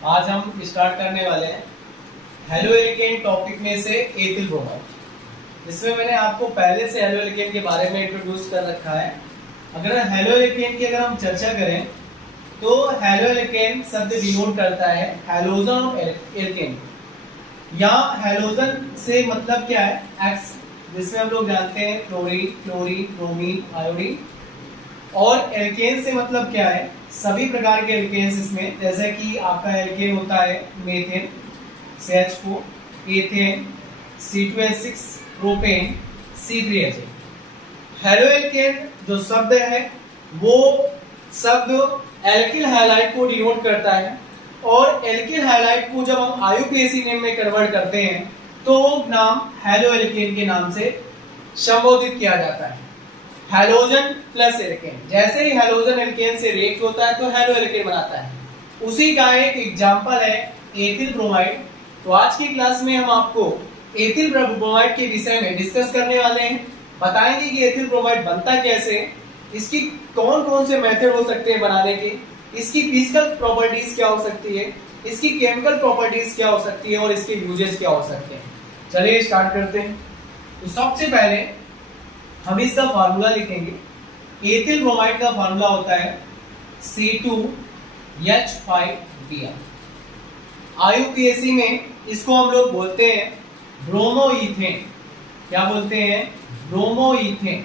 आज हम स्टार्ट करने वाले हैं हेलो एल्केन टॉपिक में से एथिल ब्रोमाइड। इसमें मैंने आपको पहले से हेलो एल्केन के बारे में इंट्रोड्यूस कर रखा है। अगर हेलो एल्केन की अगर हम चर्चा करें तो हेलो एल्केन शब्द डिनोट करता है हैलोजन ऑफ एल्केन। यहाँ हैलोजन से मतलब क्या है? एक्स, जिसमें हम लोग जानते हैं फ्लोरीन, क्लोरीन, ब्रोमीन, आयोडीन। और एल्केन से मतलब क्या है? सभी प्रकार के एल्केन्स इसमें, जैसे कि आपका एल्केन होता है methane CH4, ethane C2H6, propane C3H8। Halo alkane जो शब्द है वो शब्द एल्किल हैलाइड को डिनोट करता है, और एल्किल हैलाइड को जब हम IUPAC नेम में कन्वर्ट करते हैं तो नाम हेलो एल्केन के नाम से संबोधित किया जाता है। हैलोजन प्लस एल्केन, जैसे ही हैलोजन एल्केन से रिएक्ट होता है तो हेलो एल्केन बनाता है। उसी का एक एग्जांपल है एथिल ब्रोमाइड। तो आज की क्लास में हम आपको एथिल ब्रोमाइड के विषय में डिस्कस करने वाले हैं। बताएंगे कि एथिल ब्रोमाइड बनता कैसे, इसकी कौन कौन से मेथड हो सकते हैं बनाने के, इसकी फिजिकल प्रॉपर्टीज क्या हो सकती है, इसकी केमिकल प्रॉपर्टीज क्या हो सकती है और इसके यूजेस क्या हो सकते हैं। चलिए स्टार्ट करते हैं। तो सबसे पहले हम इसका फार्मूला लिखेंगे। एथिल ब्रोमाइड का फार्मूला होता है C2H5Br। IUPAC में इसको हम लोग बोलते हैं ब्रोमोइथेन। क्या बोलते हैं? ब्रोमोइथेन।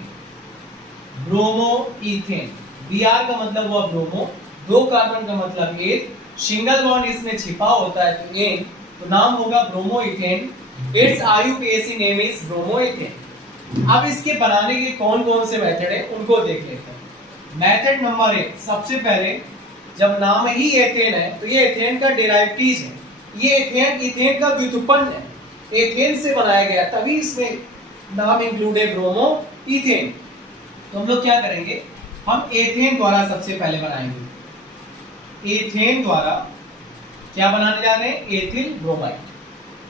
ब्रोमोइथेन। Br का मतलब हुआ ब्रोमो, 2 कार्बन का मतलब एथ, सिंगल बॉन्ड इसमें छिपा होता है तो एन, तो नाम होगा bromoethane. It's IUPAC name is bromoethane. अब इसके बनाने के कौन कौन से मेथड है उनको देख लेते हैं। मेथड नंबर 1, सबसे पहले जब नाम ही एथेन है तो ये एथेन का डेरिवेटिव है, ये इथेन का व्युत्पन्न है, एथेन से बनाया गया, तभी इसमें नाम इंक्लूड है ब्रोमो इथेन। तो हम लोग क्या करेंगे, हम एथेन द्वारा सबसे पहले बनाएंगे। एथेन द्वारा क्या बनाने जा रहे हैं? Ethyl bromide.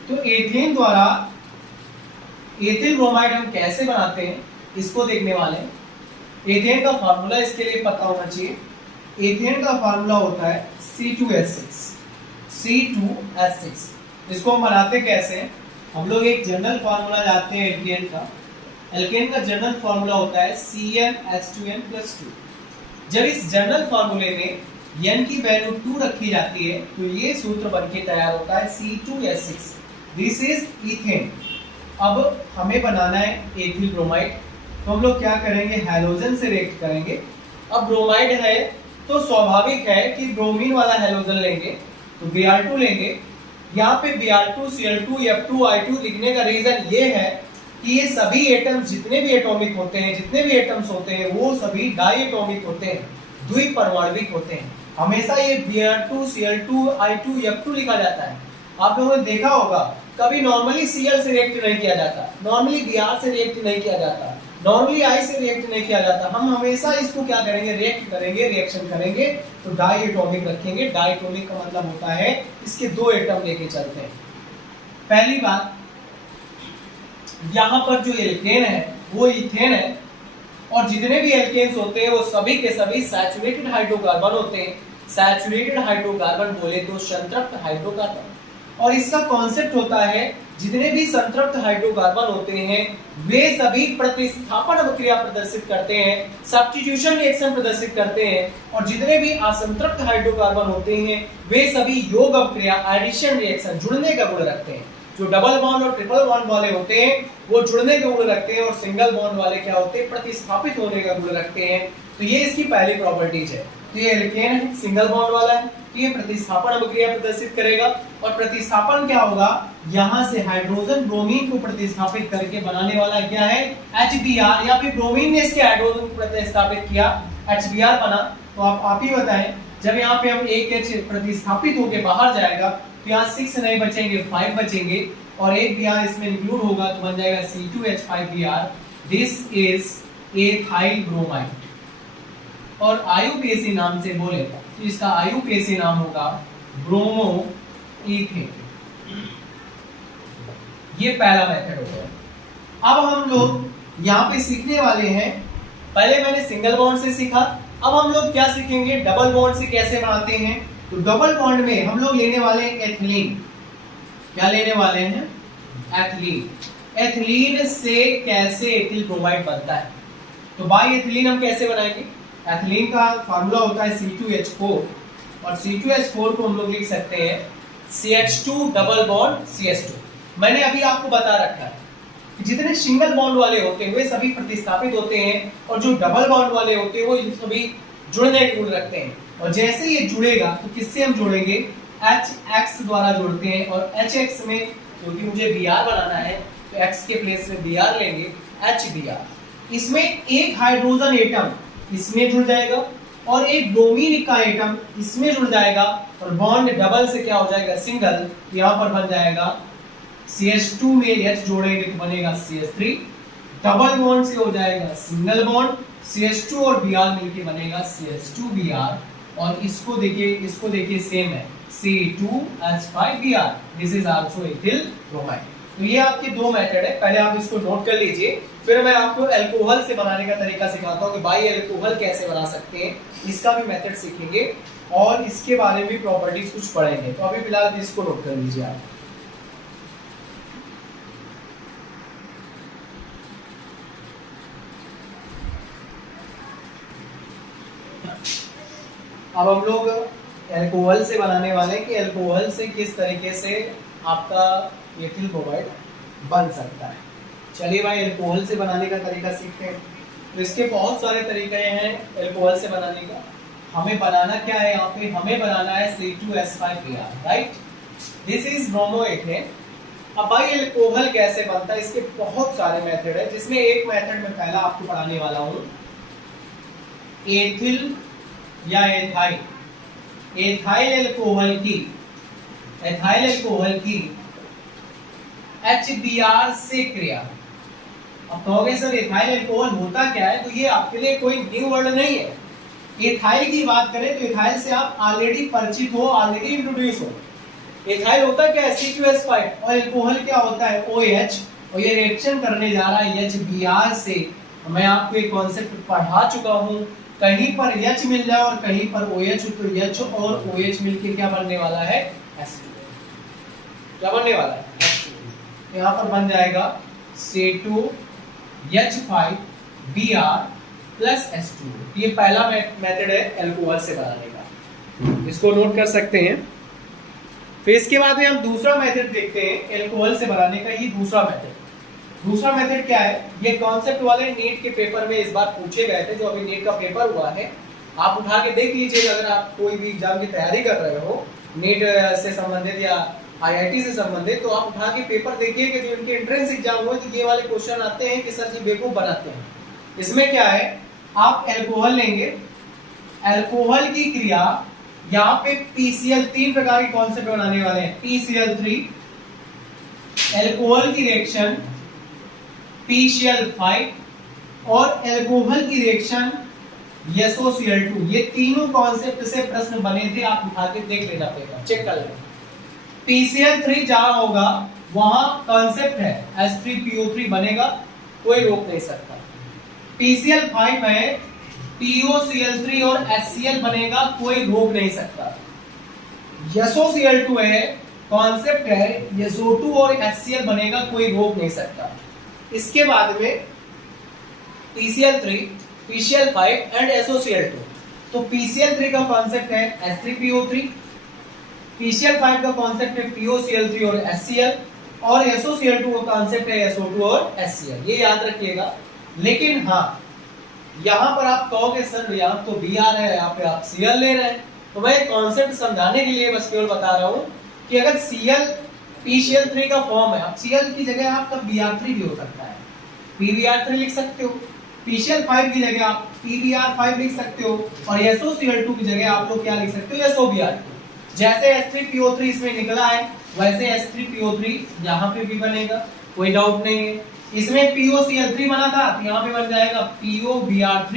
तो एथेन द्वारा एथिल ब्रोमाइड हम कैसे बनाते हैं इसको देखने वाले हैं। एथेन का फार्मूला इसके लिए पता होना चाहिए। एथेन का फार्मूला होता है C2H6। C2H6 इसको हम बनाते कैसे हैं? हम लोग एक जनरल फार्मूला जानते हैं एल्केन का। एल्केन का जनरल फार्मूला होता है CnH2n+2। जब इस जनरल फार्मूले में n की वैल्यू 2 रखी जाती है तो ये सूत्र बनके तैयार होता है C2H6। This is ethane. अब हमें बनाना है एथिल ब्रोमाइड, तो हम लोग क्या करेंगे, हैलोजन से रिएक्ट करेंगे। अब ब्रोमाइड है तो स्वाभाविक है कि ब्रोमीन वाला हैलोजन लेंगे, तो Br2 लेंगे। यहाँ पे Br2 Cl2 F2 I2 लिखने का रीजन ये है कि ये सभी एटम्स जितने भी एटॉमिक होते हैं, जितने भी एटम्स होते हैं वो सभी डाई एटॉमिक होते हैं, द्विपरमाणविक होते हैं। हमेशा ये Br2 Cl2 I2 F2 लिखा जाता है। आप लोगों ने देखा होगा कभी नॉर्मली Cl से रिएक्ट नहीं किया जाता, नॉर्मली Br से रिएक्ट नहीं किया जाता, नॉर्मली I से रिएक्ट नहीं किया जाता। हम हमेशा इसको क्या करेंगे, रिएक्ट करेंगे, रिएक्शन करेंगे तो डाई एटॉमिक रखेंगे। डाई एटॉमिक का मतलब होता है इसके 2 एटम लेके चलते हैं। पहली बात, यहाँ पर जो एल्केन है वो इथेन है, और जितने भी एल्केन्स होते हैं वो सभी के सभी सैचुरेटेड हाइड्रोकार्बन होते हैं। सैचुरेटेड हाइड्रोकार्बन बोले तो संतृप्त हाइड्रोकार्बन। और इसका कॉन्सेप्ट होता है जितने भी संतृप्त हाइड्रोकार्बन होते हैं वे सभी प्रतिस्थापन अभिक्रिया प्रदर्शित करते हैं, सब्स्टिट्यूशन रिएक्शन प्रदर्शित करते हैं, और जितने भी असंतृप्त हाइड्रोकार्बन होते हैं वे सभी योग अभिक्रिया एडिशन रिएक्शन जुड़ने का गुण रखते हैं। जो डबल बॉन्ड और ट्रिपल बॉन्ड वाले होते हैं वो जुड़ने का गुण रखते हैं, और सिंगल बॉन्ड वाले क्या होते हैं, प्रतिस्थापित होने का गुण रखते हैं। तो ये इसकी पहली प्रॉपर्टीज है। तो ये एल्केन है, सिंगल बॉन्ड वाला है, तो ये प्रतिस्थापन अभिक्रिया प्रदर्शित करेगा। और प्रतिस्थापन क्या होगा, यहाँ से हाइड्रोजन ब्रोमीन को प्रतिस्थापित करके बनाने वाला क्या है, HBr, या फिर ब्रोमीन ने इसके हाइड्रोजन को प्रतिस्थापित किया, HBr बना। तो आप ही बताएं, जब यहाँ पे हम एक H प्रतिस्थापित होके बाहर जाएगा तो यहाँ 6 नहीं बचेंगे, 5 बचेंगे, और एक Br इसमें इंक्लूड होगा तो बन जाएगा C2H5Br। This is ethyl bromide. और IUPAC नाम से बोले तो इसका IUPAC नाम होगा ब्रोमो इथेन। ये पहला मेथड हो गया। अब हम लोग यहाँ पे सीखने वाले हैं, पहले मैंने सिंगल बॉन्ड से सीखा, अब हम लोग क्या सीखेंगे, डबल बॉन्ड से कैसे बनाते हैं। तो डबल बॉन्ड में हम लोग लेने वाले हैं एथिलीन। क्या लेने वाले हैं? एथिलीन। एथिलीन से कैसे एथिल ब्रोमाइड बनता है? तो बाई एथिलीन हम कैसे बनाएंगे? एथिलीन का फार्मूला होता है C2H4 और C2H4 को हम लोग लिख सकते हैं CH2 डबल बॉन्ड CH2। मैंने अभी आपको बता रखा है कि जितने सिंगल बॉन्ड वाले होते हैं वे सभी प्रतिस्थापित होते हैं और जो डबल बॉन्ड वाले होते हैं वो सभी जुड़ने के गुण रखते हैं। और जैसे ये जुड़ेगा तो किससे हम जोड़ेंगे? HX द्वारा जोड़ते हैं और HX में क्योंकि मुझे Br बनाना है तो X के प्लेस में Br लेंगे, HBr। इसमें एक हाइड्रोजन एटम इसमें जुड़ जाएगा और एक ब्रोमीन का एटम इसमें जुड़ जाएगा और बॉन्ड डबल से क्या हो जाएगा? सिंगल। यहाँ पर बन जाएगा CH2 में H जोड़ेंगे तो बनेगा CH3, डबल बॉन्ड से हो जाएगा सिंगल बॉन्ड, CH2 और Br मिलके बनेगा CH2Br। और इसको देखिए सेम है C2H5Br। This is also ethyl bromide. तो ये आपके दो मेथड है, पहले आप इसको नोट कर लीजिए, फिर मैं आपको अल्कोहल से बनाने का तरीका सिखाता हूँ कि बाई अल्कोहल कैसे बना सकते हैं, इसका भी मेथड सीखेंगे और इसके बारे में भी प्रॉपर्टीज कुछ पढ़ेंगे। तो अभी फिलहाल इसको नोट कर लीजिए आप। अब हम लोग अल्कोहल से बनाने वाले हैं कि अल्कोहल से किस तरीके से आपका एथिल ब्रोमाइड बन सकता है। चलिए भाई अल्कोहल से बनाने का तरीका सीखते हैं। तो इसके बहुत सारे तरीके हैं अल्कोहल से बनाने का। हमें बनाना क्या है? यहाँ पे हमें बनाना है C2H5Br, राइट? This is ब्रोमोएथेन। अब भाई अल्कोहल कैसे बनता है? इसके बहुत सारे मेथड है, जिसमें एक मेथड में पहला आपको पढ़ाने वाला हूँ एथिल या एथाइल। एथाइल अल्कोहल की HBr से क्रिया। अब कहोगे सर एथाइल अल्कोहल होता क्या है? तो ये आपके लिए कोई न्यू वर्ड नहीं है। एथाइल की बात करें तो एथाइल से आप ऑलरेडी परिचित हो, ऑलरेडी इंट्रोड्यूस हो। एथाइल होता क्या है? C2H5 और अल्कोहल क्या होता है? OH। और ये रिएक्शन करने जा रहा है HBr से। मैं आपको एक कॉन्सेप्ट पढ़ा चुका हूँ, कहीं पर H मिल जाए और कहीं पर OH, तो H और OH मिलके क्या बनने वाला है? H2। क्या बनने वाला है? H2। यहाँ पर बन जाएगा C2H5Br प्लस H2। ये पहला मेथड है अल्कोहल से बनाने का, इसको नोट कर सकते हैं। फिर इसके बाद में हम दूसरा मेथड देखते हैं अल्कोहल से बनाने का। ये दूसरा मेथड क्या है? ये कॉन्सेप्ट वाले नीट के पेपर में इस बार पूछे गए थे, जो अभी नीट का पेपर हुआ है। आप उठा के देख लीजिए, अगर आप कोई भी एग्जाम की तैयारी कर रहे हो नीट से संबंधित या IIT से संबंधित, तो आप उठा के पेपर देखिए कि जो इनके एंट्रेंस एग्जाम हुए तो ये वाले क्वेश्चन आते हैं कि सर जी बेवकूफ बनाते हैं। इसमें क्या है? आप अल्कोहल लेंगे, अल्कोहल की क्रिया यहाँ पे PCl, तीन प्रकार के कॉन्सेप्ट बनाने वाले हैं। PCl3, अल्कोहल की रिएक्शन PCl5 और अल्कोहल की रिएक्शन SOCl2। ये तीनों कॉन्सेप्ट से प्रश्न बने थे, आप उठा के देख लेना पेपर, चेक कर लेना। PCl3 जहां होगा वहां कॉन्सेप्ट है H3PO3 बनेगा, कोई रोक नहीं सकता। PCl5 है POCl3 और HCl बनेगा, कोई रोक नहीं सकता। SOCl2 है, कॉन्सेप्ट है SO2 और HCl बनेगा, कोई रोक नहीं सकता। इसके बाद में PCl3, PCl5 एंड SOCl2। तो PCl3 का कॉन्सेप्ट है H3PO3, PCl5 का कॉन्सेप्ट है POCl3 और HCl, और SOCl2 का कॉन्सेप्ट है SO2 और HCl। ये याद रखिएगा। लेकिन हाँ, यहाँ पर आप कहोगे सर यहाँ तो Br है, यहाँ पे आप Cl ले रहे हैं, तो मैं कॉन्सेप्ट समझाने के लिए बस केवल बता रहा हूँ कि अगर Cl PCl3 का फॉर्म है, अब Cl की जगह आपका Br3 भी हो सकता है, PBr3 लिख सकते हो। PCl5 की जगह आप PBr5 लिख सकते हो और SOCl2 की जगह आप लोग क्या लिख सकते हो? SOBr2। जैसे H3PO3 इसमें निकला है वैसे H3PO3 यहाँ पे भी बनेगा, कोई डाउट नहीं है। इसमें POCl3 बना था तो यहाँ पे बन जाएगा POBr3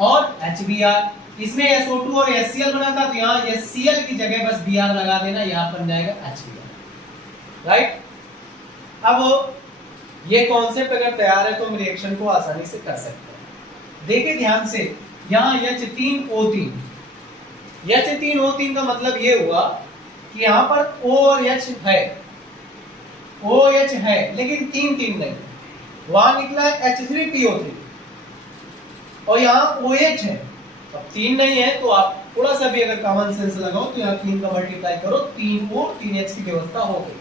और HBr। इसमें SO2 और HCl बना था तो यहाँ HCl की जगह बस Br लगा देना, यहाँ बन जाएगा HBr, राइट? अब ये कॉन्सेप्ट अगर तैयार है तो हम रिएक्शन को आसानी से कर सकते हैं। देखिए ध्यान से, यहाँ H3O3 H3 O3 का मतलब ये हुआ कि यहाँ पर O और H है, OH है लेकिन 3 नहीं, वहां निकला H3PO3 और यहाँ OH है। अब 3 नहीं है तो आप थोड़ा सा भी अगर कॉमन सेंस लगाओ तो यहाँ 3 का मल्टीप्लाई करो, 3 O 3H की व्यवस्था हो गई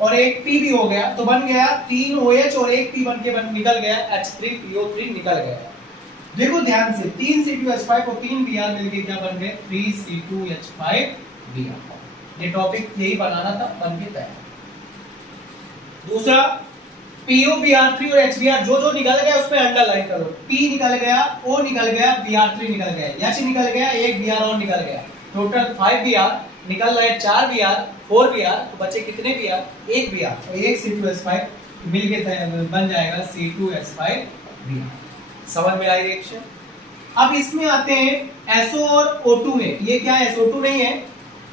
और एक P भी हो गया, तो बन गया 3 OH और एक P निकल गया H3PO3 निकल गया। देखो ध्यान से 3 C2H5 और 3 Br मिलके क्या बन गए 3 C2H5Br। ये टॉपिक यही बनाना था, बन के तैयार। दूसरा POBr3 और HBr जो निकल गया उसमें अंडरलाइन करो। P निकल गया, O निकल गया, Br3 निकल गया, H निकल गया, एक Br और निकल गया, टोटल 5 Br निकल रहा है, 4 Br 4 Br, तो बचे कितने Br? एक Br और एक C2H5 मिलके बन जाएगा C2H5Br। समझ में आई रिएक्शन? अब इसमें आते हैं SO और O2 में। ये क्या है? SO2 नहीं है,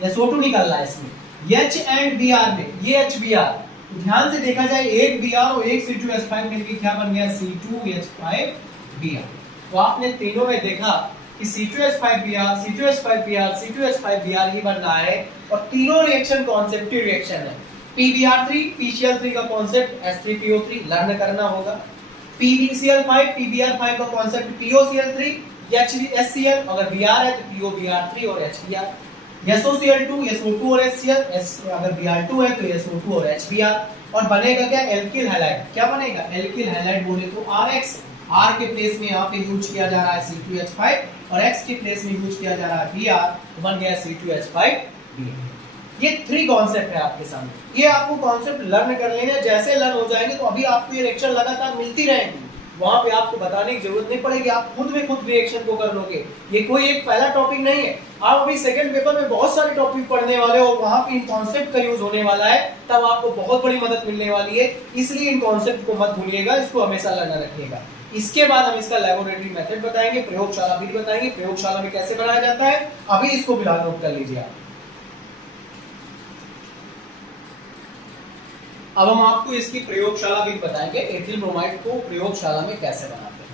SO2 निकल रहा है इसमें। H एंड Br में ये HBr, ध्यान से देखा जाए एक Br और एक C2H5 मिलकर क्या बन गया C2H5Br। तो आपने तीनों में देखा कि C2H5Br, C2H5Br, C2H5Br ही बन रहा है और तीनों रिएक्शन कॉन्सेप्टिव रिएक्शन है। PBr3 PCl3 का कॉन्सेप्ट H3PO3 लर्न करना होगा। PbCl5 PBr5 का कॉन्सेप्ट POCl3 HCl, अगर Br है तो POBr3 और HBr। SOCl2 SO2 और HCl, अगर Br2 है तो SO2 और HBr। और बनेगा क्या? Alkyl halide. क्या बनेगा? एल्किल हैलाइड बोले तो RX। R के प्लेस में यहाँ पे यूज किया जा रहा है C2H5 और X के प्लेस में यूज किया जा रहा है Br, तो बन गया C2H5Br। ये 3 कॉन्सेप्ट है आपके सामने, ये आपको कॉन्सेप्ट लर्न कर लेना। जैसे लर्न हो जाएंगे तो अभी आपको ये लेक्चर लगातार मिलती रहेंगी, वहां पे आपको बताने की जरूरत नहीं पड़ेगी, आप खुद में खुद रिएक्शन को कर लोगे। ये कोई एक पहला टॉपिक नहीं है, आप अभी सेकंड पेपर में बहुत सारे टॉपिक पढ़ने वाले हो, वहां पे इन कॉन्सेप्ट का यूज होने वाला है, तब आपको बहुत बड़ी मदद मिलने वाली है। इसलिए इन कॉन्सेप्ट को मत भूलिएगा, इसको हमेशा लर्न रखिएगा। इसके बाद हम इसका लैबोरेटरी मेथड बताएंगे, प्रयोगशाला विधि बताएंगे, प्रयोगशाला में कैसे बनाया जाता है, अभी इसको भी नोट कर लीजिए आप। अब हम आपको इसकी प्रयोगशाला भी बताएंगे, एथिल ब्रोमाइड को प्रयोगशाला में कैसे बनाते हैं।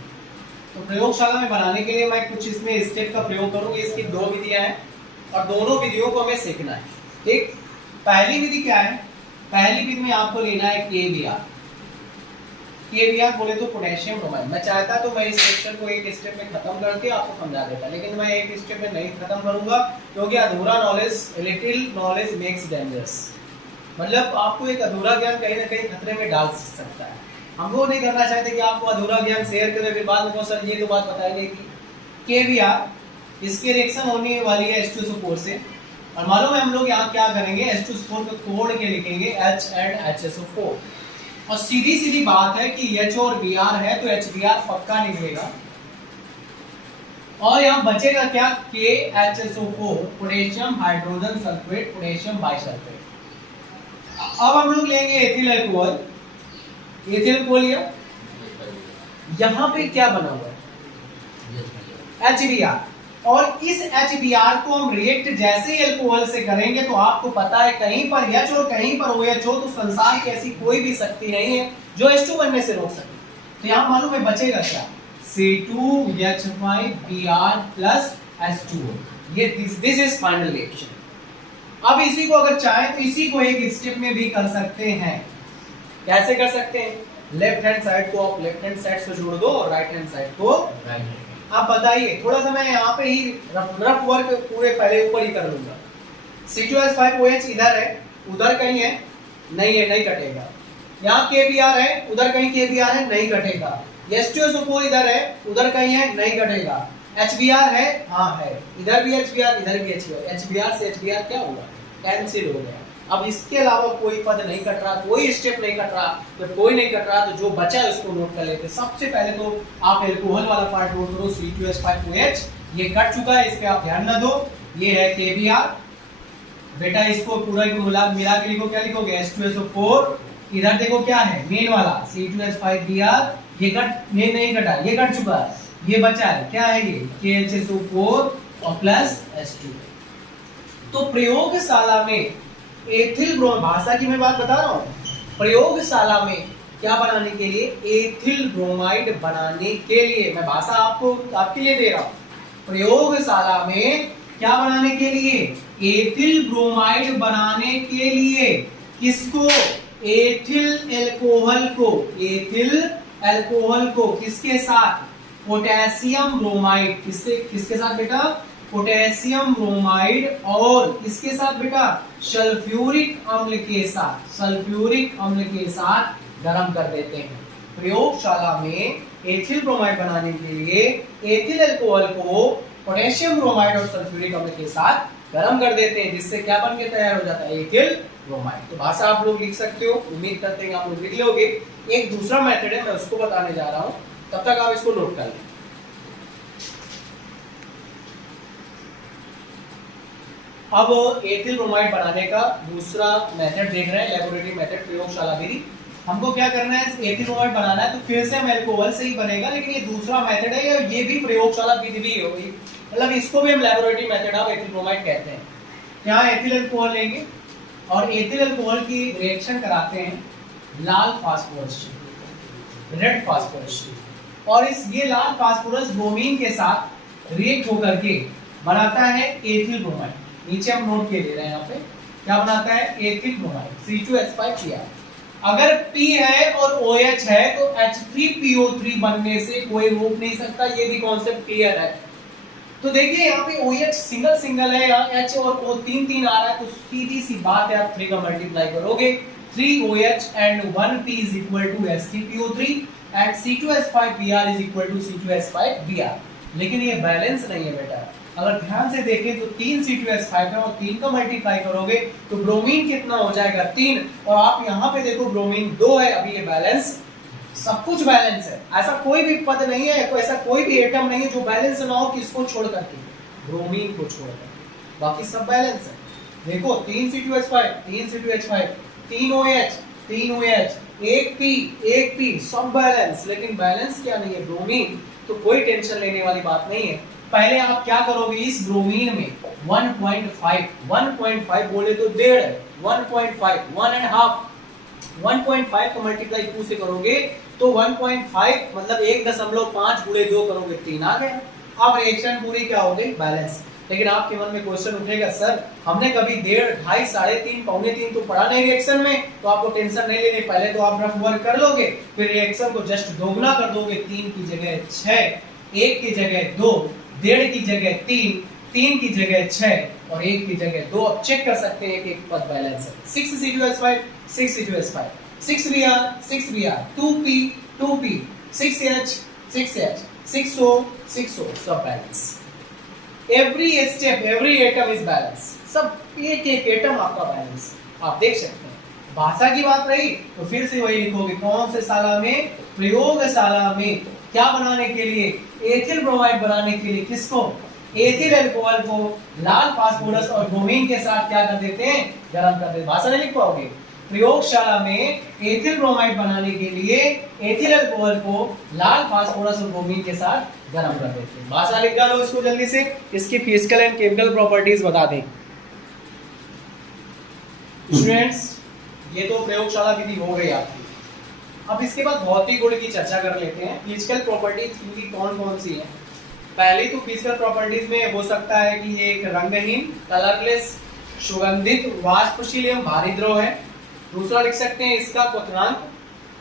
तो प्रयोगशाला में बनाने के लिए मैं कुछ इसमें स्टेप का प्रयोग करूंगी। इसकी 2 विधियां हैं और दोनों विधियों को हमें सीखना है, ठीक। पहली विधि क्या है? पहली विधि में आपको लेना है KBr। KBr बोले तो पोटेशियम ब्रोमाइड। मैं चाहता तो मैं इस सेक्शन को एक स्टेप में खत्म करके आपको समझा देता, लेकिन मैं एक स्टेप में नहीं खत्म करूंगा क्योंकि अधूरा knowledge, little knowledge makes dangerous. मतलब आपको एक अधूरा ज्ञान कहीं ना कहीं खतरे में डाल सकता है। हम वो नहीं करना चाहते कि आपको अधूरा ज्ञान शेयर करें फिर बाद में सर ये तो बात बताएंगे कि KBr इसकी रिएक्शन होने वाली है H2SO4 से, और मालूम है हम लोग यहाँ क्या करेंगे, H2SO4 को तोड़ के लिखेंगे H and HSO4। और सीधी सीधी बात है कि H और Br है तो HBr पक्का निकलेगा और यहाँ बचेगा क्या? KHSO4 potassium hydrogen sulphate, potassium bisulphate. अब हम लोग लेंगे एथिल अल्कोहल, एथिल अल्कोहल लिया, यहां पे क्या बना हुआ है? HBr। और इस HBr को हम रिएक्ट जैसे ही अल्कोहल से करेंगे तो आपको पता है कहीं पर H और कहीं पर OH हो, तो संसार की ऐसी कोई भी शक्ति नहीं है जो H2 बनने से रोक सके। तो यहां मालूम है बचेगा क्या? C2H5Br plus H2O। ये दिस इज फाइनल रिएक्शन। अब इसी को अगर चाहे तो इसी को एक स्टेप में भी कर सकते हैं। कैसे कर सकते हैं? लेफ्ट हैंड साइड को आप लेफ्ट हैंड साइड से जोड़ दो और राइट हैंड साइड को राइट। आप बताइए, थोड़ा सा मैं यहाँ पे ही रफ वर्क पूरे पहले ऊपर ही कर लूंगा। C2H5OH इधर है, उधर कहीं है, नहीं है, नहीं कटेगा। यहाँ KBr है, उधर कहीं KBr है, नहीं कटेगा। H2SO4 इधर है, उधर कहीं है, नहीं कटेगा। HBr है, हाँ है, इधर भी HBr, इधर भी HBr। HBr से HBr क्या होगा? कैंसिल हो गया। अब इसके अलावा कोई पद नहीं कट रहा, कोई स्टेप नहीं कट रहा, तो कोई नहीं कट रहा तो जो बचा है उसको नोट कर लेते। सबसे पहले तो आप एल्कोहल वाला पार्ट नोट करो, C2H5OH ये कट चुका है, इस पे आप ध्यान न दो। ये है KBr, बेटा इसको पूरा मिला के लिखो, क्या लिखोगे? H2SO4, इधर देखो क्या है मेन वाला C2H5Br, ये कट नहीं कटा, ये कट चुका है, ये बचा है, क्या है ये? KHSO4 और प्लस H2। तो प्रयोगशाला में एथिल ब्रोमाइड, भाषा की मैं बात बता रहा हूँ, प्रयोगशाला में क्या बनाने के लिए? एथिल ब्रोमाइड बनाने के लिए। मैं भाषा आपको आपके लिए दे रहा हूँ। प्रयोगशाला में क्या बनाने के लिए? एथिल ब्रोमाइड बनाने के लिए। किसको? एथिल अल्कोहल को। एथिल अल्कोहल को किसके साथ? Potassium bromide. किसके साथ बेटा? Potassium bromide. और किसके साथ बेटा? सल्फ्यूरिक अम्ल के साथ। सल्फ्यूरिक अम्ल के साथ गर्म कर देते हैं। प्रयोगशाला में एथिल ब्रोमाइड बनाने के लिए एथिल अल्कोहल को पोटेशियम ब्रोमाइड और सल्फ्यूरिक अम्ल के साथ गर्म कर देते हैं, जिससे क्या बन के तैयार हो जाता है? Ethyl bromide. तो भाषा आप लोग लिख सकते हो, उम्मीद करते हैं आप लोग लिख लोगे। एक दूसरा मेथड है, मैं उसको बताने जा रहा हूं, तब तक आप इसको नोट कर लें। अब एथिल ब्रोमाइड बनाने का दूसरा मेथड देख रहे हैं, लेबोरेटरी मेथड, प्रयोगशाला विधि। हमको क्या करना है? एथिल ब्रोमाइड बनाना है, तो फिर से हम अल्कोहल से ही बनेगा, लेकिन ये दूसरा मेथड है, ये भी प्रयोगशाला विधि भी होगी, मतलब इसको भी हम laboratory method of ethyl bromide कहते हैं। यहाँ एथिल अल्कोहल लेंगे और एथिल अल्कोहल की रिएक्शन कराते हैं लाल फास्फोरस, रेड फास्फोरस, और ये लाल फास्फोरस ब्रोमीन के साथ रिएक्ट होकर के बनाता है एथिल ब्रोमाइड। नीचे हम नोट के ले रहे हैं, यहाँ पे क्या बनाता है? Ethyl bromide, C2H5Cr। अगर P है और OH है तो H3PO3 बनने से कोई रोक नहीं सकता, ये भी कॉन्सेप्ट क्लियर है। तो देखिए यहाँ पे OH सिंगल सिंगल है, यहाँ H और O तीन तीन आ रहा है, तो सीधी सी बात है, आप 3 का मल्टीप्लाई करोगे, 3OH and 1P is equal to H3PO3 and C2H5Br is equal to C2H5Br। लेकिन ये बैलेंस नहीं है बेटा। अगर ध्यान से देखें तो 3 C2H5 है और 3 का मल्टीप्लाई करोगे तो ब्रोमीन कितना हो जाएगा? 3। और आप यहाँ पे देखो ब्रोमीन 2 है, अभी ये बैलेंस, सब कुछ बैलेंस है। ऐसा कोई भी पद नहीं है, ऐसा कोई भी एटम नहीं है जो बैलेंस ना हो, किसको छोड़ करके? ब्रोमीन को छोड़ करके, बाकी सब बैलेंस है। देखो 3 C2H5, 3 C2H5, 3 OH, 3 OH, 1 P, सब बैलेंस। लेकिन बैलेंस क्या नहीं है? ब्रोमीन। तो कोई टेंशन लेने वाली बात नहीं है। पहले आप क्या करोगे? इस ब्रोमीन में 1.5 बोले तो 1.5, 1.5, 1.5 को मल्टीप्लाई 2 से करोगे तो 1.5 मतलब 1.5 गुणे 2 करोगे 3 आ गया। अब रिएक्शन पूरी क्या हो गई? बैलेंस। लेकिन आपके मन में क्वेश्चन उठेगा, सर हमने कभी 1.5, 2.5, 3.5, पौने 3 तो पढ़ा नहीं रिएक्शन में, तो आपको टेंशन नहीं लेनी। पहले तो आप रफ वर्क कर लोगे, फिर रिएक्शन को जस्ट दोगुना कर दोगे। 3 की जगह 6, 1 की जगह 2, 1.5 की जगह 3, 3 की जगह 6 और 1 की जगह 2। अब चेक कर सकते हैं कि एक पद बैलेंस है। 6 C2H5, 6 C2H5, 6Br, 6Br, 2P, 2P, 6H, 6H, 6O, 6O, सब balance. Every step, every atom is balance. सब एक एक एटम आपका बैलेंस, आप देख सकते हैं। भाषा की बात रही तो फिर से वही लिखोगे, कौन से शाला में? प्रयोगशाला में। क्या बनाने के लिए? एथिल ब्रोमाइड बनाने के लिए। किसको? एथिल अल्कोहल को लाल फास्फोरस और ब्रोमीन के साथ क्या कर देते हैं? गर्म कर देते हैं। भाषा नहीं लिख पाओगे। प्रयोगशाला में एथिल ब्रोमाइड बनाने के लिए एथिल अल्कोहल को लाल फास्फोरस और ब्रोमीन के साथ गर्म कर देते हैं। भाषा लिख डालो इसको जल्दी से, इसकी फिजिकल एंड केमिकल प्रॉपर्टीज बता दें। स्टूडेंट्स, ये तो प्रयोगशाला विधि हो गई आपकी। अब इसके बाद भौतिक गुण की चर्चा कर लेते हैं। फिजिकल प्रॉपर्टीज इनकी कौन कौन सी है? पहली तो फिजिकल प्रॉपर्टीज में हो सकता है कि ये एक रंगहीन, कलरलेस, सुगंधित, वाष्पशील एवं भारी द्रव है। दूसरा लिख सकते हैं इसका क्वथनांक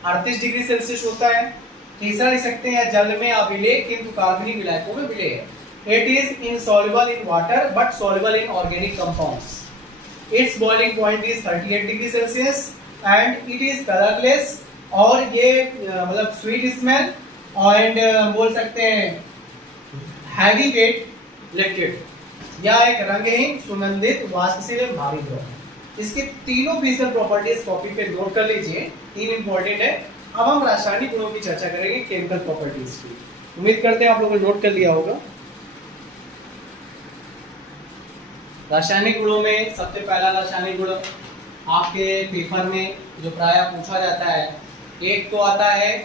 38 डिग्री सेल्सियस होता है। तीसरा लिख सकते हैं जल में अविलेय किंतु कार्बनिक विलायकों में विलेय है। It is insoluble in water but soluble in organic compounds. It's boiling point is 38 degree Celsius and it is colourless, और ये मतलब स्वीट स्मेल एंड बोल सकते हैं हैवी वेट लिक्विड, या एक रंगहीन, सुगंधित, वाष्पशील एवं भारी द्रव। इसके तीनों फिजिकल प्रॉपर्टीज कॉपी पे नोट कर लीजिए, 3 इंपॉर्टेंट है। अब हम रासायनिक गुणों की चर्चा करेंगे, केमिकल प्रॉपर्टीज की। उम्मीद करते हैं आप लोगों ने नोट कर लिया होगा। रासायनिक गुणों में सबसे पहला रासायनिक गुण आपके पेपर में जो प्रायः पूछा जाता है, एक तो आता है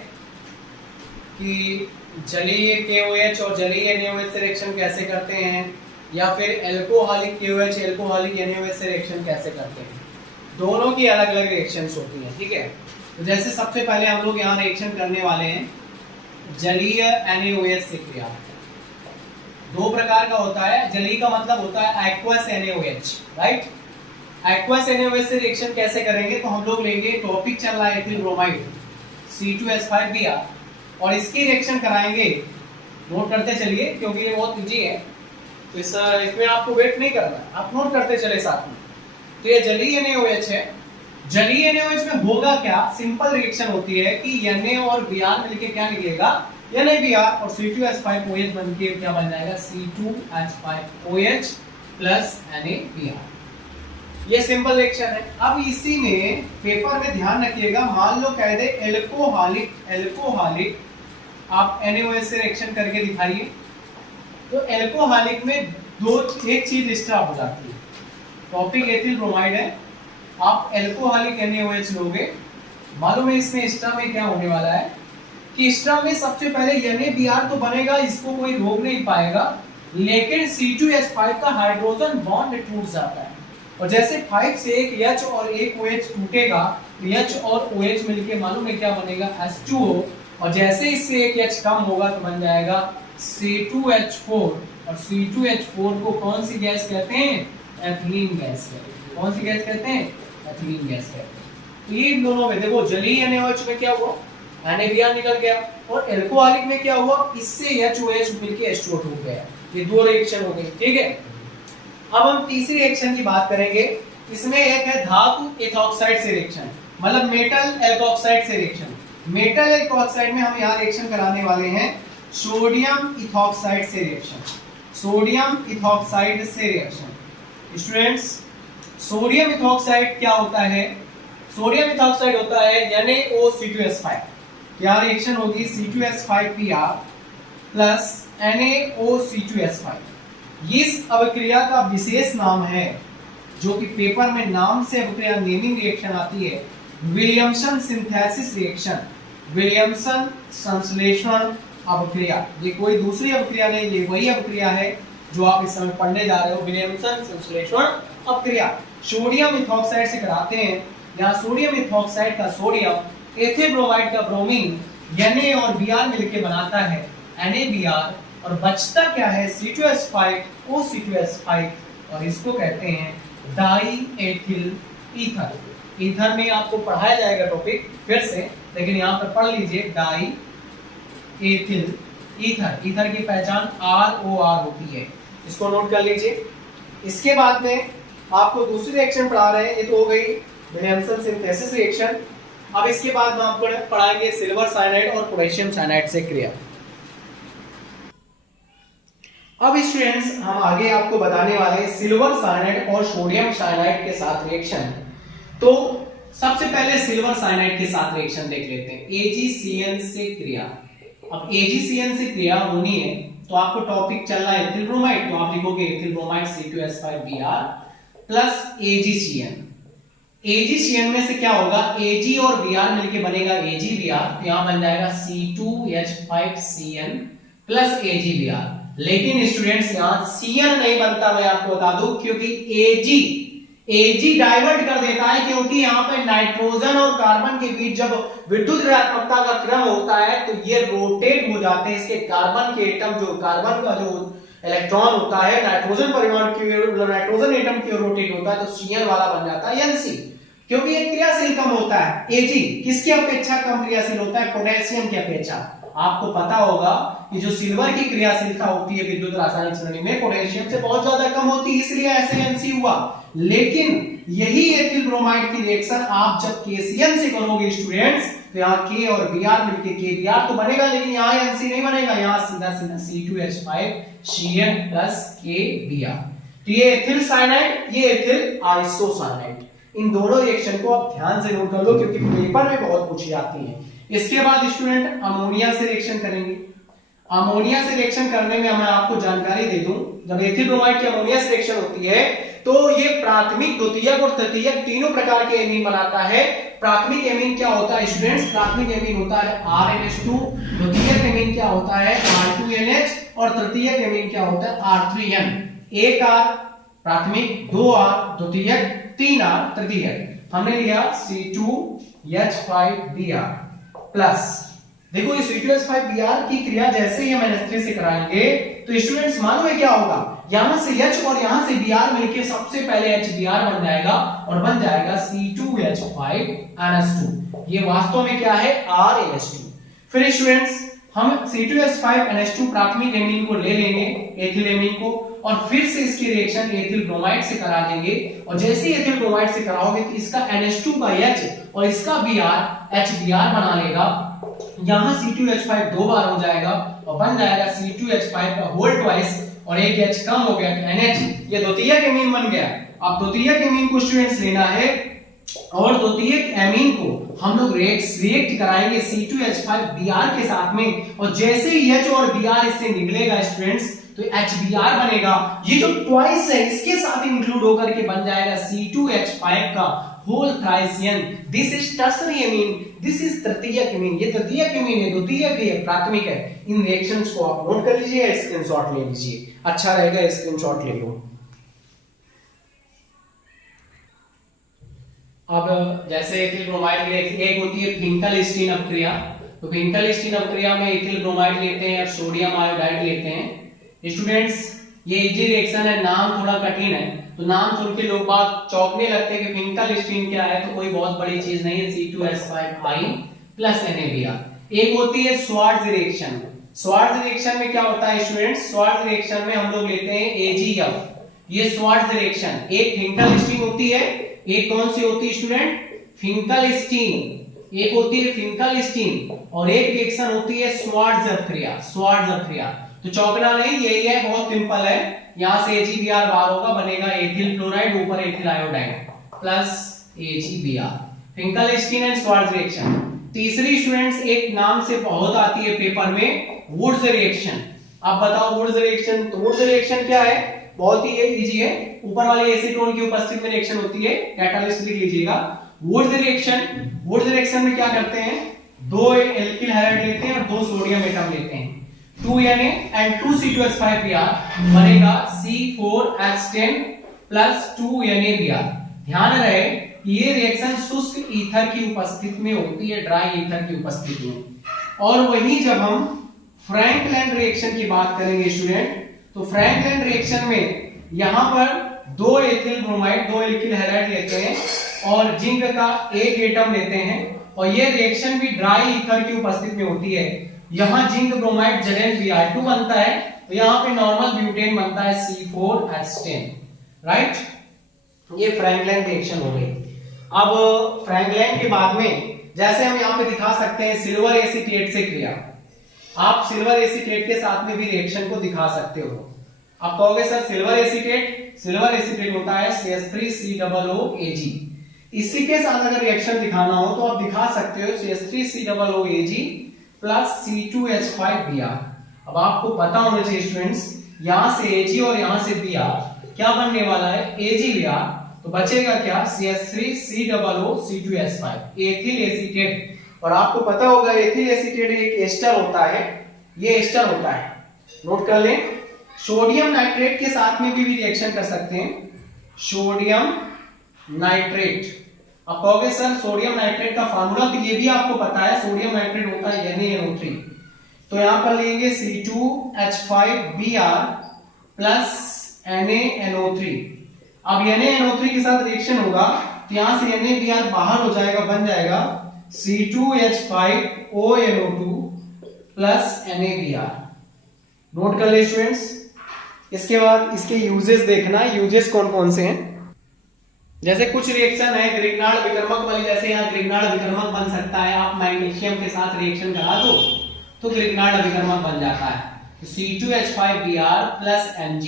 कि जलीय KOH और जलीय NaOH से रिएक्शन कैसे करते हैं, या फिर एल्कोहलिक KOH एल्कोहलिक NaOH से रिएक्शन कैसे करते हैं। दोनों की अलग अलग रिएक्शंस होती हैं, ठीक है। तो जैसे सबसे पहले हम लोग यहाँ रिएक्शन करने वाले हैं जलीय NaOH से क्रिया। दो प्रकार का होता है। जलीय का मतलब होता है aqueous NaOH, right. Aqueous NaOH से रिएक्शन कैसे करेंगे, तो हम लोग लेंगे, टॉपिक चल रहा है एथिल ब्रोमाइड C2H5Br, और इसकी रिएक्शन कराएंगे। नोट करते चलिए क्योंकि ये बहुत इजी है, तो इसमें आपको वेट नहीं करना, आप नोट करते चले साथ में। तो ये जलीय NaOH है। जलीय NaOH में होगा क्या, सिंपल रिएक्शन होती है कि Na और Br मिलके क्या निकलेगा, NaBr और C2H5OH बनके क्या बन जाएगा, C2H5OH प्लस NaBr। ये सिंपल रिएक्शन है। अब इसी में पेपर में ध्यान रखिएगा, मान लो कह दे एल्कोहलिक आप NaOH से रिएक्शन करके दिखाइए, तो एल्कोहलिक में एक चीज डिस्टर्ब हो जाती है। टॉपिक एथिल ब्रोमाइड है, आप एल्कोहलिक NaOH लोगे, मालूम है इसमें स्टर में क्या होने वाला है कि स्टर में सबसे पहले NaBr तो बनेगा, इसको कोई रोक नहीं पाएगा, लेकिन C2H5 का हाइड्रोजन बॉन्ड टूट जाता है, और जैसे 5 से एक H और एक OH टूटेगा, H और OH मिलके मालूम है क्या बनेगा, H2O, और जैसे इससे एक H कम होगा तो बन जाएगा C2H4, और C2H4 को कौन सी गैस कहते हैं, एथिलीन गैस कहते हैं। कौन सी गैस कहते हैं, एथिलीन गैस कहते हैं। तो ये इन दोनों में देखो, जलीय NaOH में क्या हुआ, NaBr निकल गया, और एल्कोहलिक में क्या हुआ, इससे HOH मिलके H2O टूट गया। ये दो रिएक्शन हो गई, ठीक है। अब हम तीसरी रिएक्शन की बात करेंगे। इसमें एक है धातु एथॉक्साइड से रिएक्शन, मतलब मेटल एल्कोक्साइड से रिएक्शन। मेटल एल्कोक्साइड में हम यहाँ रिएक्शन कराने वाले हैं सोडियम इथॉक्साइड से रिएक्शन। सोडियम इथॉक्साइड से रिएक्शन स्टूडेंट्स, सोडियम इथॉक्साइड क्या होता है, सोडियम इथॉक्साइड होता है NaOC2H5। क्या रिएक्शन होगी, C2H5Br प्लस NaOC2H5। इस अभिक्रिया का विशेष नाम है, जो कि पेपर में नाम से अभिक्रिया नेमिंग रिएक्शन आती है, विलियमसन सिंथेसिस रिएक्शन, विलियमसन संश्लेषण अभिक्रिया। ये कोई दूसरी अभिक्रिया नहीं, ये वही अभिक्रिया है जो आप इस समय पढ़ने जा रहे हो, विलियमसन संश्लेषण अभिक्रिया। सोडियम इथॉक्साइड से कराते हैं। यहाँ सोडियम इथॉक्साइड का सोडियम एथिल ब्रोमाइड का ब्रोमीन Na और Br मिलके बनाता है NaBr, और बचता क्या है, C2H5OC2H5, और इसको कहते हैं डाई एथिल ईथर। ईथर में आपको पढ़ाया जाएगा टॉपिक फिर से, लेकिन यहाँ पर पढ़ लीजिए डाई एथिल ईथर। ईथर की पहचान ROR होती है, इसको नोट कर लीजिए। इसके बाद में आपको दूसरी रिएक्शन पढ़ा रहे हैं, ये तो हो गई विलियमसन सिंथेसिस रिएक्शन। अब इसके बाद में आपको पढ़ाएंगे सिल्वर साइनाइड और पोटेशियम साइनाइड से क्रिया। अब स्टूडेंट्स हम आगे आपको बताने वाले सिल्वर साइनाइड और सोडियम साइनाइड के साथ रिएक्शन। तो सबसे पहले सिल्वर साइनाइड के साथ रिएक्शन देख लेते हैं, AgCN से क्रिया। अब AgCN से क्रिया होनी है तो आपको टॉपिक चल रहा है एथिल ब्रोमाइड, तो आप लिखोगे ethyl bromide C2H5Br plus AgCN। AgCN में से क्या होगा, Ag और Br मिलके बनेगा AgBr, तो यहां बन जाएगा C2H5Cn प्लस AgBr। लेकिन स्टूडेंट्स यहाँ Cn नहीं बनता, मैं आपको बता दूं, क्योंकि Ag डाइवर्ट कर देता है, क्योंकि यहाँ पे नाइट्रोजन और कार्बन के बीच जब विद्युत ऋणात्मकता का क्रम होता है तो ये रोटेट हो जाते हैं। इसके कार्बन के एटम, जो कार्बन का जो इलेक्ट्रॉन होता है नाइट्रोजन परिवार की, नाइट्रोजन एटम की ओर रोटेट होता है, तो Cn वाला बन जाता है Nc, क्योंकि ये क्रियाशील कम होता है। Ag किसकी अपेक्षा कम क्रियाशील होता है, पोटेशियम की अपेक्षा। आपको पता होगा कि जो सिल्वर की क्रियाशीलता होती है विद्युत रासायनिक श्रेणी में पोटेशियम से बहुत ज्यादा कम होती है, इसलिए ऐसे Nc हुआ। लेकिन यही एथिल ब्रोमाइड की रिएक्शन आप जब KCN से करोगे स्टूडेंट्स, तो यहाँ K और Br मिलके KBr तो बनेगा, लेकिन यहाँ Nc नहीं बनेगा, यहाँ सीधा सीधा C2H5Cn प्लस KBr। तो ये एथिल साइनाइड, ये एथिल आइसोसाइनाइड। इन दोनों रिएक्शन को आप ध्यान से नोट कर लो, क्योंकि पेपर में बहुत पूछी जाती है। इसके बाद स्टूडेंट अमोनिया से रिएक्शन करेंगे। अमोनिया से रिएक्शन करने में मैं आपको जानकारी दे दूं, जब एथिल ब्रोमाइड की अमोनिया से रिएक्शन होती है तो ये प्राथमिक, द्वितीयक और तृतीयक तीनों प्रकार के एमीन बनाता है। प्राथमिक एमीन क्या होता है स्टूडेंट्स, प्राथमिक एमीन होता है RNH2, द्वितीयक एमीन क्या होता है R2NH, और तृतीयक एमीन क्या होता है R3N। एक R प्राथमिक, 2R द्वितीयक, 3R तृतीयक। हमने लिया C2H5Br प्लस, देखो ये C2H5Br की क्रिया जैसे ही हम NH3 से कराएंगे तो स्टूडेंट्स मानो ये क्या होगा, यहां से H और यहां से Br मिलके सबसे पहले HBr बन जाएगा और बन जाएगा C2H5NH2। ये वास्तव में क्या है, RaH2। फिर स्टूडेंट्स हम C2H5NH2 प्राथमिक एमीन को ले लेंगे, एथिल एमीन को, और फिर से इसकी रिएक्शन एथिल ब्रोमाइड से करा देंगे। और जैसे ही एथिल ब्रोमाइड से कराओगे तो इसका NH2 का H और इसका Br HBr बना लेगा। यहां C2H5 दो बार हो जाएगा और बन जाएगा C2H5 का होल ट्वाइस, और एक H कम हो गया तो NH, ये द्वितीयक एमीन बन गया। अब द्वितीयक एमीन को स्टूडेंट्स लेना है और द्वितीयक एमीन को हम लोग रिएक्ट कराएंगे C2H5Br के साथ में, और जैसे ही H और Br इससे निकलेगा स्टूडेंट्स तो HBr बनेगा। ये जो ट्वाइस है इसके साथ इंक्लूड होकर के बन जाएगा C2H5 का होल थ्राइसियन। This is tertiary amine, this is तृतीयक एमीन। ये तृतीयक एमीन है, द्वितीयक है, प्राथमिक है। इन रिएक्शंस को आप नोट कर लीजिए, स्क्रीनशॉट ले लीजिए, अच्छा रहेगा, स्क्रीनशॉट ले लो। अब जैसे एथिल ब्रोमाइड की एक होती है फिंकल-स्टीन अपक्रिया, तो फिंकल-स्टीन अपक्रिया में एथिल ब्रोमाइड लेते हैं और सोडियम आयोडाइड लेते हैं। स्टूडेंट्स ये इजी रिएक्शन है, नाम थोड़ा कठिन है, तो नाम सुन के लोग बात चौंकने लगते हैं कि फिंकल-स्टीन क्या है, तो कोई बहुत बड़ी चीज नहीं है, C2H5I प्लस NaBr। एक होती है स्वार्ट्ज रिएक्शन। स्वार्ट्ज रिएक्शन में क्या होता है स्टूडेंट्स, स्वार्ट्ज रिएक्शन में हम लोग लेते हैं AgF। ये स्वार्ट्ज रिएक्शन, एक फिंकल-स्टीन होती है, एक कौन सी होती है स्टूडेंट, फिंकल-स्टीन। एक होती है फिंकल-स्टीन और एक रिएक्शन होती है स्वार्ट्ज अपक्रिया। स्वार्ट्ज अपक्रिया तो चौंकना नहीं, यही है, बहुत सिंपल है। यहां से AgBr बाहर होगा, बनेगा एथिल क्लोराइड, ऊपर ethyl iodide plus AgBr। Finkel-Stein and Swarts reaction. तीसरी स्टूडेंट्स एक नाम से बहुत आती है पेपर में, वुड्स रिएक्शन। आप बताओ वुड्स रिएक्शन, तो वुड्स रिएक्शन क्या है, बहुत ही इजी है, ऊपर वाले एसीटोन की उपस्थिति में रिएक्शन होती है, कैटालिस्ट लिख लीजिएगा। वुड्स रिएक्शन में क्या करते हैं, दो एल्किल हैलाइड लेते हैं और दो सोडियम एटम लेते हैं, 2Na and 2C2H5Br बनेगा C4H10 प्लस 2NaBr। ध्यान रहे ये रिएक्शन शुष्क ईथर की उपस्थिति में होती है, ड्राई ईथर की उपस्थिति में। और वही जब हम फ्रैंकलैंड रिएक्शन की बात करेंगे स्टूडेंट, तो फ्रैंकलैंड रिएक्शन में यहां पर दो एथिल ब्रोमाइड, दो एल्किल हैलाइड लेते हैं और जिंक का एक एटम लेते हैं, और ये रिएक्शन भी ड्राई ईथर की उपस्थिति में होती है। यहां जिंक ब्रोमाइड ZnBr2 बनता है, तो यहां पे नॉर्मल ब्यूटेन बनता है C4H10, राइट। ये फ्रैंकलैंड रिएक्शन हो गई। अब फ्रैंकलैंड के बाद में जैसे हम यहां पे दिखा सकते हैं सिल्वर एसीटेट से क्रिया, आप सिल्वर एसीटेट के साथ में भी रिएक्शन को दिखा सकते हो। आप कहोगे सर सिल्वर एसीटेट होता है CH3COOAg। इसी के साथ अगर रिएक्शन दिखाना हो तो आप दिखा सकते हो CH3COOAg प्लस C2H5Br। अब आपको पता होना चाहिए स्टूडेंट्स, यहां से Ag और यहां से Br क्या बनने वाला है, AgBr, तो बचेगा क्या, CH3COOC2H5 एथिल एसीटेट। और आपको पता होगा एथिल एसीटेट एक एस्टर होता है, ये एस्टर होता है, नोट कर लें। सोडियम नाइट्रेट के साथ में भी रिएक्शन कर सकते हैं, सोडियम नाइट्रेट। आप कहोगे सर सोडियम नाइट्रेट का फार्मूला, तो ये भी आपको पता है, सोडियम नाइट्रेट होता है NaNO3। तो यहां पर लेंगे C2H5Br प्लस NaNO3। अब NaNO3 के साथ रिएक्शन होगा तो यहां से NaBr बाहर हो जाएगा, बन जाएगा C2H5ONO2 प्लस NaBr। नोट कर ले स्टूडेंट्स। इसके बाद इसके यूजेस देखना, यूजेस कौन कौन से हैं। जैसे कुछ रिएक्शन है ग्रिग्नार्ड विकर्मक वाली, जैसे यहाँ ग्रिग्नार्ड विकर्मक बन सकता है, आप मैग्नीशियम के साथ रिएक्शन करा दो तो ग्रिग्नार्ड विकर्मक बन जाता है। तो C2H5Br प्लस Mg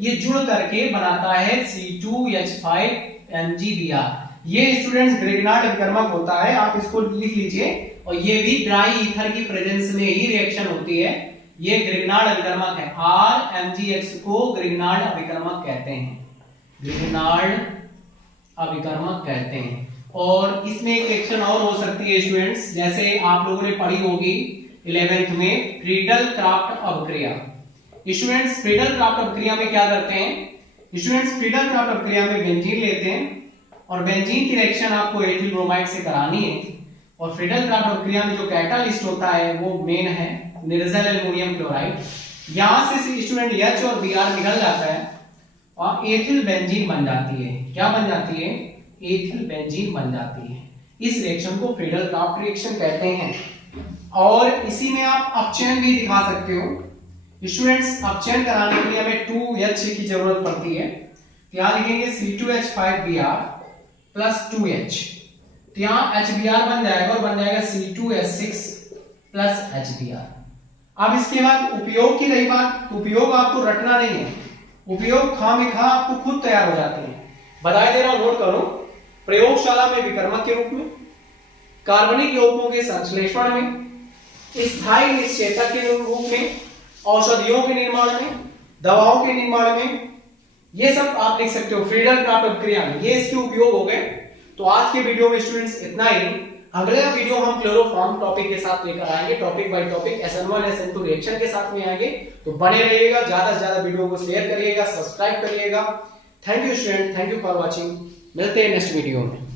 ये जुड़ करके बनाता है C2H5MgBr। ये स्टूडेंट्स ग्रिग्नार्ड विकर्मक होता है, आप इसको लिख लीजिए। और ये भी ड्राई ईथर की प्रेजेंस में ही रिएक्शन होती है, ये ग्रिग्नार्ड अभिकर्मक है। RMgX को ग्रिग्नार्ड अभिकर्मक कहते हैं, ग्रिग्नार्ड अभिकर्मक कहते हैं। और इसमें एक रिएक्शन और हो सकती है स्टूडेंट्स, जैसे आप लोगों ने पढ़ी होगी 11th में फ्रीडल क्राफ्ट अपक्रिया। स्टूडेंट्स फ्रीडल क्राफ्ट अपक्रिया में क्या करते हैं, स्टूडेंट्स फ्रीडल क्राफ्ट अपक्रिया में बेंजीन लेते हैं और बेंजीन की रिएक्शन आपको एथिल ब्रोमाइड से करानी है। और फ्रीडल क्राफ्ट अपक्रिया में जो कैटालिस्ट होता है वो मेन है निर्जल एल्युमिनियम क्लोराइड। यहां से स्टूडेंट H और Br निकल जाता है और एथिल बेंजीन बन जाती है। क्या बन जाती है? एथिल बेंजीन बन जाती है। इस रिएक्शन को फ्रीडल क्राफ्ट रिएक्शन कहते हैं। और इसी में आप अपचयन भी दिखा सकते हो। स्टूडेंट्स, अपचयन कराने के लिए हमें 2H की जरूरत पड़ती है। तो यहां लिखेंगे C2H5Br प्लस 2H, तो यहां HBr बन जाएगा और बन जाएगा C2H6 प्लस HBr। अब इसके बाद उपयोग की रही बात, तो उपयोग आपको रटना नहीं है, उपयोग खामखा आपको खुद तैयार हो जाते हैं। बधाई दे रहा हूं, नोट करो। प्रयोगशाला में विकर्मक के रूप में, कार्बनिक यौगिकों के संश्लेषण में, स्थायी निश्चेतक के रूप में, औषधियों के निर्माण में, दवाओं के निर्माण में, ये सब आप लिख सकते हो फ्रीडल क्राफ्ट प्रक्रिया में। ये इसके उपयोग हो गए। तो आज के वीडियो में स्टूडेंट्स इतना ही। अगला वीडियो हम क्लोरोफॉर्म टॉपिक के साथ लेकर आएंगे, topic by topic SN1 SN2 reaction के साथ में आएंगे। तो बने रहिएगा, ज्यादा से ज्यादा वीडियो को शेयर करिएगा, सब्सक्राइब करिएगा। Thank you student, thank you for watching. मिलते हैं नेक्स्ट वीडियो में।